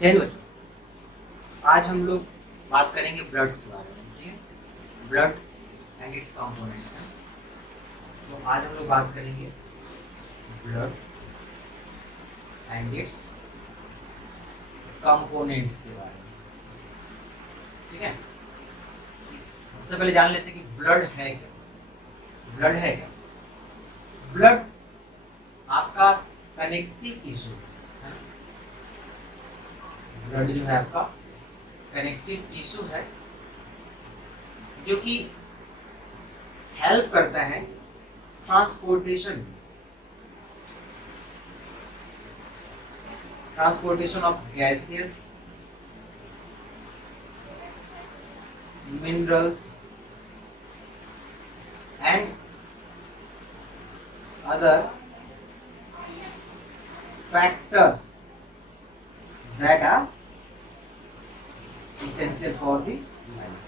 जय बच्चों, आज हम लोग बात करेंगे ब्लड्स के बारे में। ठीक है, ब्लड एंड इट्स कंपोनेंट है। तो आज हम लोग बात करेंगे ब्लड एंड इट्स कंपोनेंट्स के बारे में। ठीक है, सबसे पहले जान लेते हैं कि ब्लड है क्या। ब्लड है क्या? ब्लड आपका कनेक्टिव टिश्यू है। ब्लड जो है आपका कनेक्टिव टिश्यू है, जो कि हेल्प करता है transportation of gases, minerals and other factors that are essential for the life.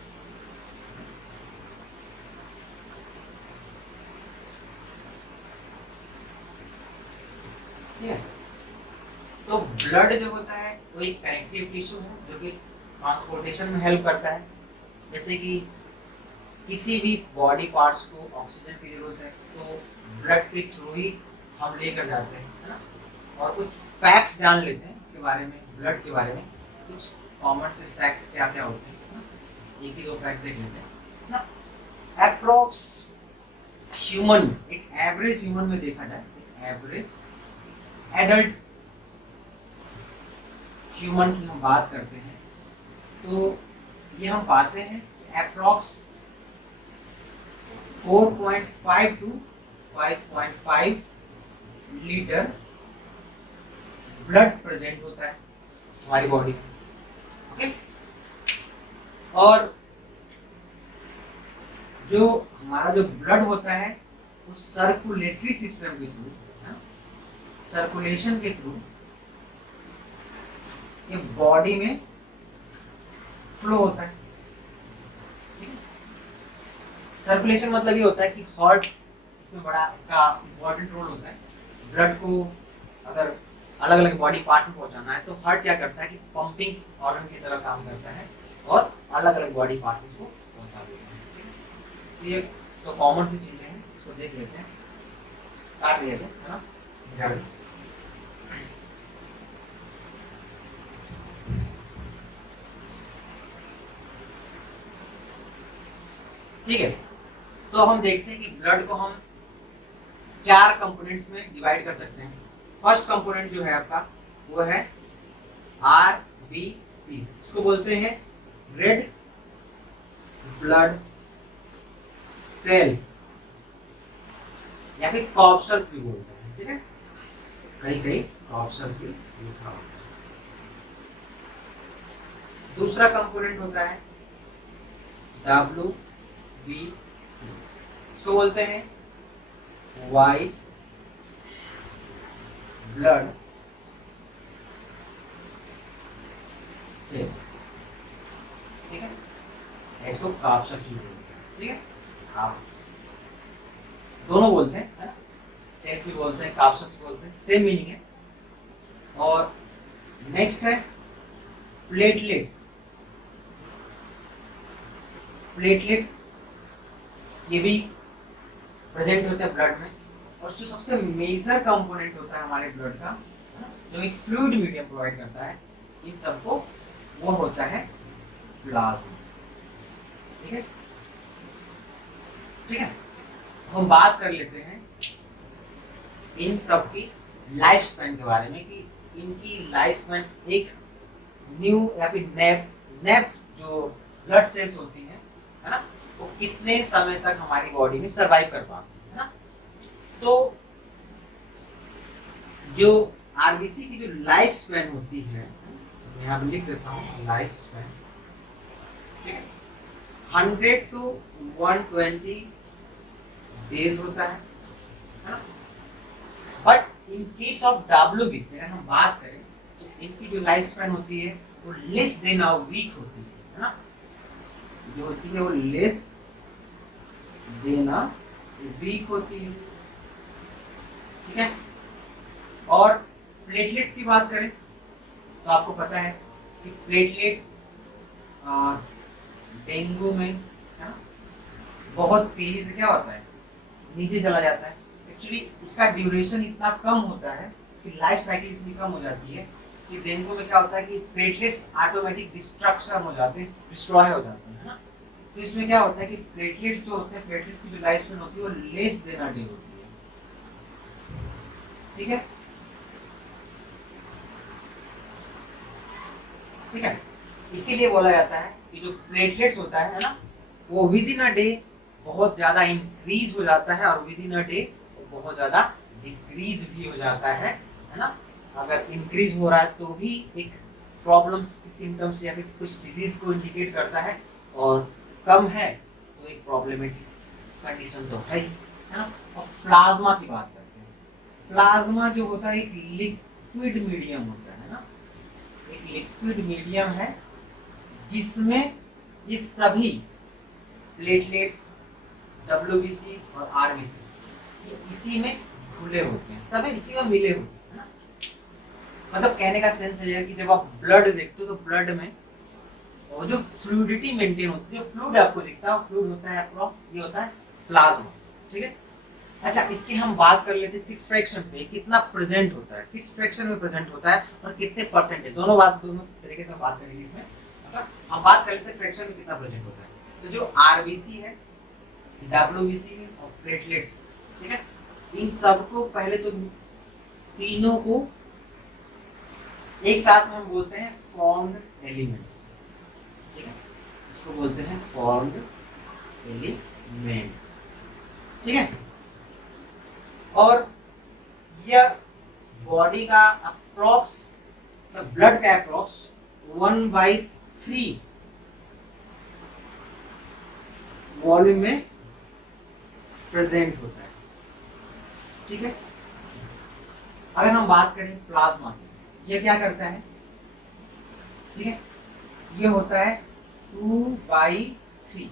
ठीक है, तो ब्लड जो होता है वो एक कनेक्टिव टिश्यू है जो कि ट्रांसपोर्टेशन में हेल्प करता है। जैसे कि किसी भी बॉडी पार्ट्स को ऑक्सीजन की जरूरत है तो ब्लड के थ्रू ही हम लेकर जाते हैं, है ना। और कुछ फैक्ट्स जान लेते हैं इसके बारे में, ब्लड के बारे में। कुछ कॉमन से फैक्ट्स क्या क्या होते हैं ना, एक ही दो फैक्ट देख लेते हैं ना। अप्रोक्स ह्यूमन, एक एवरेज ह्यूमन में देखा जाए, एक एवरेज एडल्ट ह्यूमन की हम बात करते हैं तो ये हम पाते हैं approx 4.5 to 5.5 litre blood present होता है हमारी बॉडी में। ओके, और जो हमारा जो ब्लड होता है वो सर्कुलेटरी सिस्टम के थ्रू, सर्कुलेशन के थ्रू ये बॉडी में फ्लो होता है। सर्कुलेशन मतलब ये होता है कि हार्ट इसमें बड़ा इसका इम्पोर्टेंट रोल होता है। ब्लड को अगर अलग अलग बॉडी पार्ट में पहुंचाना है तो हार्ट क्या करता है कि पंपिंग ऑर्गन की तरह काम करता है और अलग अलग बॉडी पार्ट में इसको पहुंचा देता है। ये तो कॉमन सी चीजें हैं, इसको देख लेते हैं। काट दिए थे, है ना। ठीक है, तो हम देखते हैं कि ब्लड को हम 4 कंपोनेंट्स में डिवाइड कर सकते हैं। फर्स्ट कंपोनेंट जो है आपका वो है RBC, इसको बोलते हैं रेड ब्लड सेल्स या फिर कॉर्पसल्स भी बोलते हैं। ठीक है, कहीं कहीं कॉर्पसल्स भी लिखा होता है। दूसरा कंपोनेंट होता है WBC, इसको बोलते हैं वाइट ब्लड सेल। ठीक है, इसको कॉर्पसल्स भी बोलते हैं। ठीक है, आप दोनों बोलते हैं, है ना। सेल्स भी बोलते हैं, कॉर्पसल्स बोलते हैं, सेम मीनिंग है। और नेक्स्ट है प्लेटलेट्स। प्लेटलेट्स ये भी प्रेजेंट होते हैं ब्लड में। और जो सबसे मेजर कंपोनेंट होता है हमारे ब्लड का, जो एक फ्लूइड मीडियम प्रोवाइड करता है इन सबको, वो होता है प्लाज्मा। ठीक है, ठीक है, हम बात कर लेते हैं इन सब की लाइफ स्पैन के बारे में कि इनकी लाइफ स्पैन एक न्यू या फिर नैप जो ब्लड सेल्स होती हैं, है ना, वो कितने समय तक हमारी बॉडी में सरवाइव कर पाती है ना। तो जो आरबीसी की जो लाइफ स्पैन होती है, मैं यहाँ लिख देता हूँ लाइफ स्पैन। ठीक है, 100 to 120 डेज होता है ना। But in case of WBC अगर हम बात करें तो इनकी जो लाइफ स्पैन होती है वो लेस देन अ वीक होती है ना। जो होती है वो लेस देन अ वीक होती है। ठीक है, और प्लेटलेट्स की बात करें तो आपको पता है कि प्लेटलेट्स डेंगू में, है ना, बहुत तेजी से क्या होता है, नीचे चला जाता है। एक्चुअली इसका ड्यूरेशन इतना कम होता है, इसकी लाइफ साइकिल इतनी कम हो जाती है कि डेंगू में क्या होता है कि प्लेटलेट्स ऑटोमेटिक डिस्ट्रक्शन हो जाते हैं, डिस्ट्रॉय हो जाते हैं, है ना। तो इसमें क्या होता है कि प्लेटलेट्स जो होते हैं, प्लेटलेट्स की जो लाइफ स्पैन होती है वो लेस देन अ डे होती है, ठीक है, ठीक है। इसीलिए बोला जाता है कि जो प्लेटलेट्स होता है ना, वो विद इन अ डे बहुत ज्यादा इंक्रीज हो जाता है और विद इन अ डे बहुत ज्यादा डिक्रीज भी हो जाता है ना। अगर इंक्रीज हो रहा है तो भी एक प्रॉब्लम्स की सिम्टम्स या फिर कुछ डिजीज को इंडिकेट करता है, और कम है तो एक प्रॉब्लमेटिक कंडीशन तो है ही, है ना। और प्लाज्मा की बात करते हैं। प्लाज्मा जो होता है एक लिक्विड मीडियम होता है ना, एक लिक्विड मीडियम है जिसमें ये सभी प्लेटलेट्स, डब्ल्यूबीसी और आरबीसी ये इसी में घुले होते हैं, सभी इसी में मिले होते हैं, है ना। मतलब कहने का सेंस है कि जब आप ब्लड देखते हो तो ब्लड में और जो फ्लूइडिटी मेंटेन होती है, जो फ्लूइड आपको दिखता है फ्लूइड होता है ये होता है प्लाज्मा, ठीक है। अच्छा, इसकी हम बात कर लेते हैं इसकी फ्रैक्शन पे, कितना प्रेजेंट होता है, किस फ्रैक्शन में प्रेजेंट होता है और कितने परसेंट है, दोनों तरीके से बात करेंगे इसमें। अच्छा, हम बात कर लेते हैं फ्रैक्शन में कितना प्रेजेंट होता है। तो जो आरबीसी है, डब्ल्यूबीसी है और प्लेटलेट्स, ठीक है, इन सबको पहले तो तीनों को एक साथ में हम बोलते हैं फॉर्म्ड एलिमेंट्स, ठीक है, इसको बोलते हैं फॉर्म्ड एलिमेंट्स, ठीक है। और यह बॉडी का अप्रोक्स, ब्लड का अप्रोक्स 1/3 वॉल्यूम में प्रेजेंट होता है, ठीक है। अगर हम बात करें प्लाज्मा की, ये क्या करता है, ठीक है, ये होता है 2/3,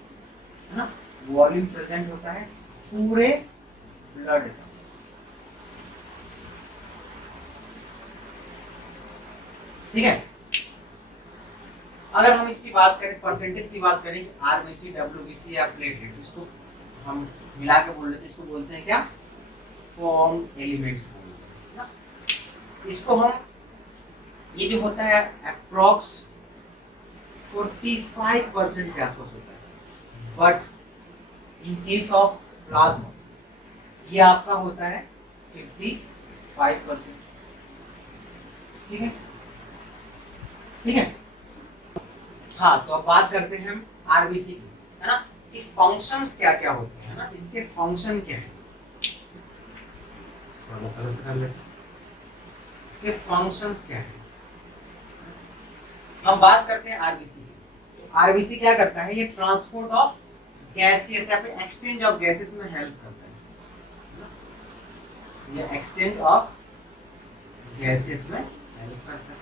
है ना, वॉल्यूम प्रेजेंट होता है पूरे ब्लड का, ठीक है। अगर हम इसकी बात करें, परसेंटेज की बात करें, आरबीसी, डब्ल्यूबीसी या प्लेटलेट, इसको हम मिला के बोल लेते हैं, इसको बोलते हैं क्या, फॉर्म एलिमेंट्स, ना। इसको हम, ये जो होता है अप्रॉक्स 45% के आसपास होता है, but in case of plasma ये आपका होता है 55%, ठीक है, ठीक है। हाँ, तो अब बात करते हैं हम आरबीसी की, है ना, कि फंक्शंस क्या क्या होते हैं ना, इनके फंक्शन क्या है, थोड़ा तरह से कर लेते हैं, इसके फंक्शंस क्या है। हम बात करते हैं आरबीसी की। आरबीसी क्या करता है, ये ट्रांसपोर्ट ऑफ गैसेस या फिर एक्सचेंज ऑफ गैसेस में हेल्प करता है, ये एक्सचेंज ऑफ गैसेस में हेल्प करता है।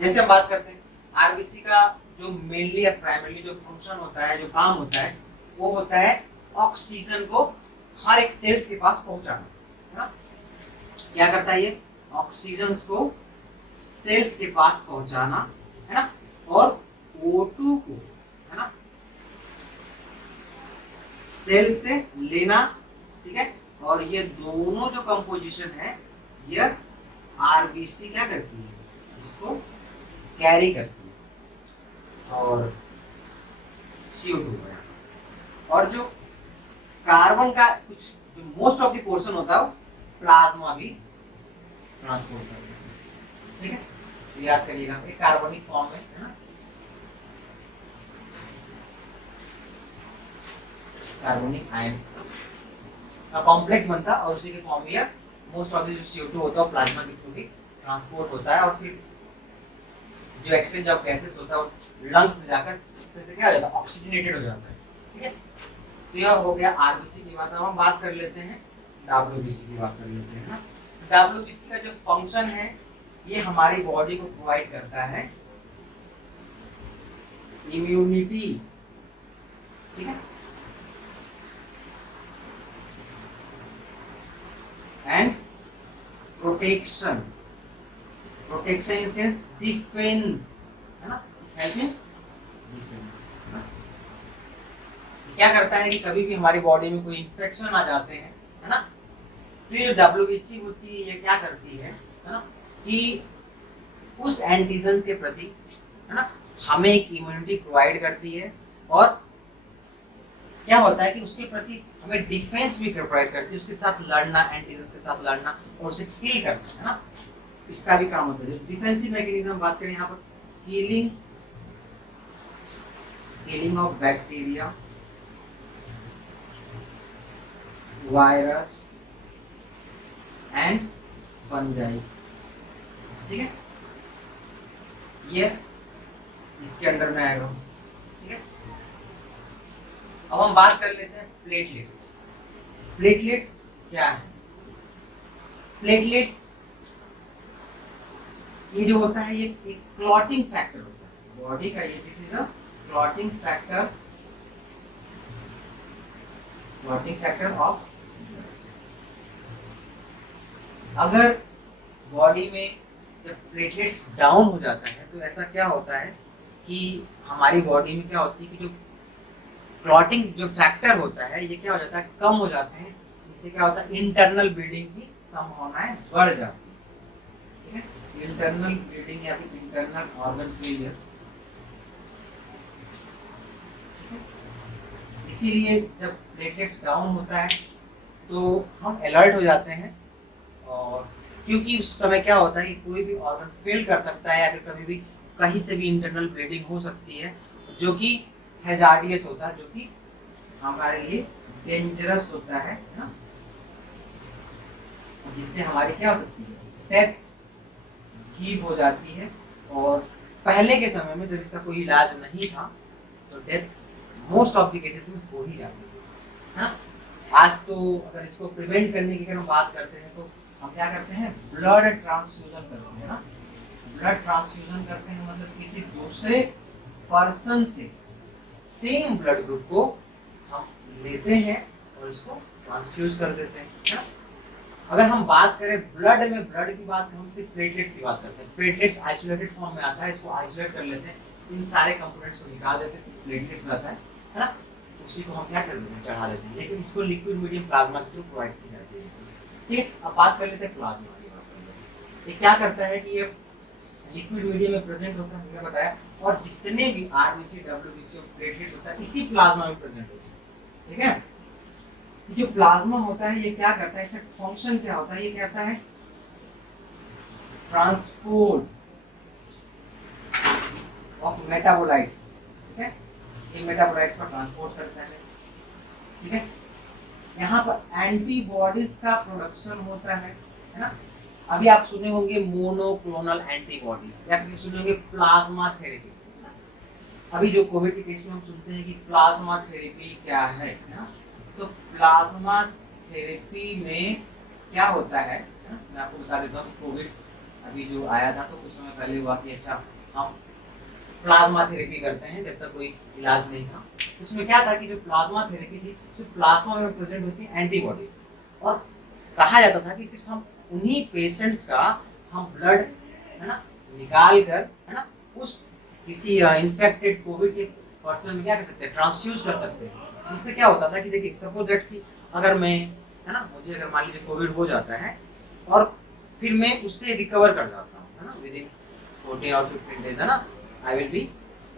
जैसे हम बात करते हैं आरबीसी का जो मेनली या प्राइमरीली जो फंक्शन होता है, जो काम होता है, वो होता है ऑक्सीजन को हर एक सेल्स के पास पहुंचाना, है ना। क्या करता है ये, ऑक्सीजन को सेल्स के पास पहुंचाना, है ना, और O2 को, है ना, सेल से लेना, ठीक है। और ये दोनों जो कंपोजिशन है, ये आरबीसी क्या करती है, इसको कैरी करती है, और CO2 है। और जो कार्बन का कुछ जो मोस्ट ऑफ द पोर्शन होता है, वो प्लाज्मा भी ट्रांसपोर्ट करता है, ठीक है। तो याद करिएगा, एक कार्बनिक फॉर्म है ना, कार्बनिक आयंस का कॉम्प्लेक्स बनता है और उसी के फॉर्म में मोस्ट ऑफ द जो CO2 होता है प्लाज्मा के थ्रू भी ट्रांसपोर्ट होता है, और फिर जो एक्सचेंज ऑफ गैसेस होता है वो लंग्स में जाकर फिर से क्या हो जाता है, ऑक्सीजनेटेड हो जाता है, ठीक है। तो यह हो गया आरबीसी की बात। अब हम बात कर लेते हैं डब्ल्यूबीसी की बात कर लेते हैं ना। डब्ल्यूबीसी का जो फंक्शन है, ये हमारी बॉडी को प्रोवाइड करता है इम्यूनिटी, ठीक है, and protection protection in sense defence, है ना, हेल्प इन डिफेंस। क्या करता है कि कभी भी हमारी बॉडी में कोई इन्फेक्शन आ जाते हैं, है ना, तो ये डब्ल्यूबीसी होती है, ये क्या करती है ना, कि उस एंटीजन्स के प्रति, है ना, हमें एक इम्यूनिटी प्रोवाइड करती है, और क्या होता है कि उसके प्रति हमें डिफेंस भी प्रोवाइड करती है, उसके साथ लड़ना, एंटीजन्स के साथ लड़ना और उसे किल करना, है ना, इसका भी काम होता है। डिफेंसिव मैकेनिज्म बात करें यहाँ पर, killing of bacteria, virus and fungi, ठीक है, ये इसके अंडर में आएगा, ठीक है। अब हम बात कर लेते हैं प्लेटलेट्स। प्लेटलेट्स क्या है? प्लेटलेट्स ये जो होता है, ये एक क्लॉटिंग फैक्टर होता है बॉडी का, ये this is a clotting factor of. अगर बॉडी में जब प्लेटलेट्स डाउन हो जाता है तो ऐसा क्या होता है कि हमारी बॉडी में क्या होती है कि जो क्लॉटिंग जो फैक्टर होता है ये क्या हो जाता है, कम हो जाते हैं। इससे क्या होता है, इंटरनल ब्लीडिंग की संभावनाएं बढ़ जाती है, ठीक है। इंटरनल ब्लीडिंग या फिर इंटरनल ऑर्गन फेलियर, इसीलिए जब प्लेटलेट्स डाउन होता है तो हम अलर्ट हो जाते हैं, और क्योंकि उस समय क्या होता है कि कोई भी ऑर्गन फेल कर सकता है या फिर कभी भी कहीं से भी इंटरनल ब्लीडिंग हो सकती है, जो कि हैजार्डियस होता है, जो कि हमारे लिए डेंजरस होता है ना, जिससे हमारी क्या हो सकती है, डेथ भी हो जाती है। और पहले के समय में जब इसका कोई इलाज नहीं था तो death most of the cases में हो ही जाती है ना। आज तो अगर इसको प्रिवेंट करने की अगर हम बात करते हैं तो हम क्या करते हैं, ब्लड ट्रांसफ्यूजन करते हैं ना। ब्लड ट्रांसफ्यूजन करते हैं मतलब किसी दूसरे पर्सन से सेम ब्लड ग्रुप को हम लेते हैं और इसको ट्रांसफ्यूज कर देते हैं, है ना। अगर हम बात करें ब्लड में, ब्लड की बात हम सिर्फ प्लेटलेट्स की बात करते हैं। प्लेटलेट्स आइसोलेटेड फॉर्म में आता है, इसको आइसोलेट कर लेते हैं, इन सारे कंपोनेंट्स को निकाल देते हैं, सिर्फ प्लेटलेट्स रहता है ना। उसी को हम क्या कर देते हैं, चढ़ा देते हैं, लेकिन इसको लिक्विड मीडियम प्लाज्मा के थ्रू प्रोवाइड की जाती है, ठीक है। अब बात कर लेते हैं प्लाज्मा की। बात कर लेते हैं ये क्या करता है कि ये लिक्विड मीडियम में प्रेजेंट होता है, मैंने बताया, और जितने भी आरबीसी, डब्ल्यूबीसी और प्लेटलेट्स होता है इसी प्लाज्मा में प्रेजेंट होता है, ठीक है। जो प्लाज्मा होता है ये क्या करता है, इसका फंक्शन क्या होता है, ये क्या करता है, ट्रांसपोर्ट ऑफ मेटाबोलाइट्स, ठीक है। ये मेटाबोलाइट्स का ट्रांसपोर्ट करता है, ठीक है। यहाँ पर एंटीबॉडीज का प्रोडक्शन होता है ना। अभी आप सुने होंगे मोनोक्लोनल एंटीबॉडीज, या फिर सुने होंगे प्लाज्मा थेरेपी। अभी जो कोविड के केस में हम सुनते हैं कि प्लाज्मा थेरेपी क्या है ना, तो प्लाज्मा थेरेपी में क्या होता है ना, मैं आपको बता देता हूँ। कोविड अभी जो आया था तो कुछ समय पहले हुआ कि अच्छा हम प्लाज्मा थेरेपी करते हैं, जब तक कोई इलाज नहीं था। उसमें क्या था कि जो प्लाज्मा थेरेपी थी तो प्लाज्मा में प्रेजेंट होती है एंटीबॉडीज, और कहा जाता था कि सिर्फ हम उन्हीं पेशेंट्स का हम ब्लड, है ना, निकाल कर, है ना, उस किसी इन्फेक्टेड कोविड के पर्सन में क्या कर सकते हैं, ट्रांसफ्यूज कर सकते हैं। जिससे क्या होता था कि देखिए सपोज दैट कि अगर मैं, है ना, मुझे अगर मान लीजिए कोविड हो जाता है और फिर मैं उससे रिकवर कर जाता हूँ, है ना, विद इन 14 और 15 डेज, है ना, I will be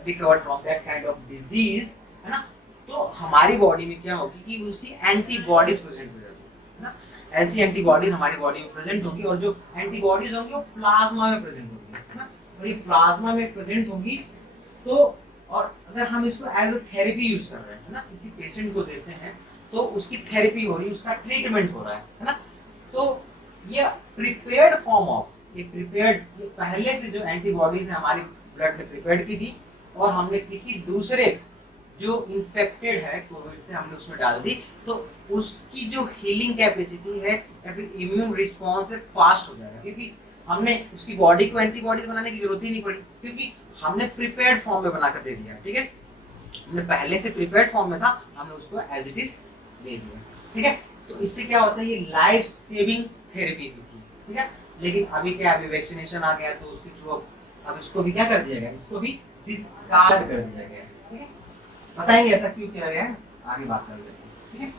recovered from that kind of disease, है ना। तो हमारी बॉडी में क्या होगी कि उसी एंटीबॉडीज प्रेजेंट हो जाती है ना। ऐसी एंटीबॉडीज हमारी बॉडी में प्रेजेंट होगी, और जो एंटीबॉडीज होंगी वो प्लाज्मा में प्रेजेंट होगी, है ना। और ये प्लाज्मा में प्रेजेंट होगी तो, और अगर हम इसको एज अ थेरेपी यूज कर रहे हैं ना, किसी पेशेंट को देते हैं तो उसकी थेरेपी हो रही है, उसका ट्रीटमेंट हो रहा है ना। तो ये प्रिपेयर्ड फॉर्म ऑफ, ये प्रिपेयर्ड, ये पहले से जो एंटीबॉडीज है हमारी ब्लड में प्रिपेयर्ड की थी, और हमने किसी दूसरे जो इन्फेक्टेड है कोविड से हमने उसमें डाल दी, तो उसकी जो हीलिंग कैपेसिटी है या फिर इम्यून रिस्पॉन्स है फास्ट हो जाएगा, क्योंकि हमने उसकी बॉडी को एंटीबॉडीज बनाने की जरूरत ही नहीं पड़ी, क्योंकि हमने प्रिपेयर्ड फॉर्म में बनाकर दे दिया, ठीक है। हमने पहले से प्रिपेयर्ड फॉर्म में था, हमने उसको एज इट इज दे दिया, ठीक है। तो इससे क्या होता है, ये लाइफ सेविंग थेरेपी थी, ठीक है। लेकिन अभी क्या, अभी वैक्सीनेशन आ गया तो उसके थ्रू अब इसको भी क्या कर दिया गया, इसको भी डिस्कार्ड कर दिया गया, ठीक है। बताएंगे ऐसा क्यों किया गया है, आगे बात कर लेते हैं, ठीक है।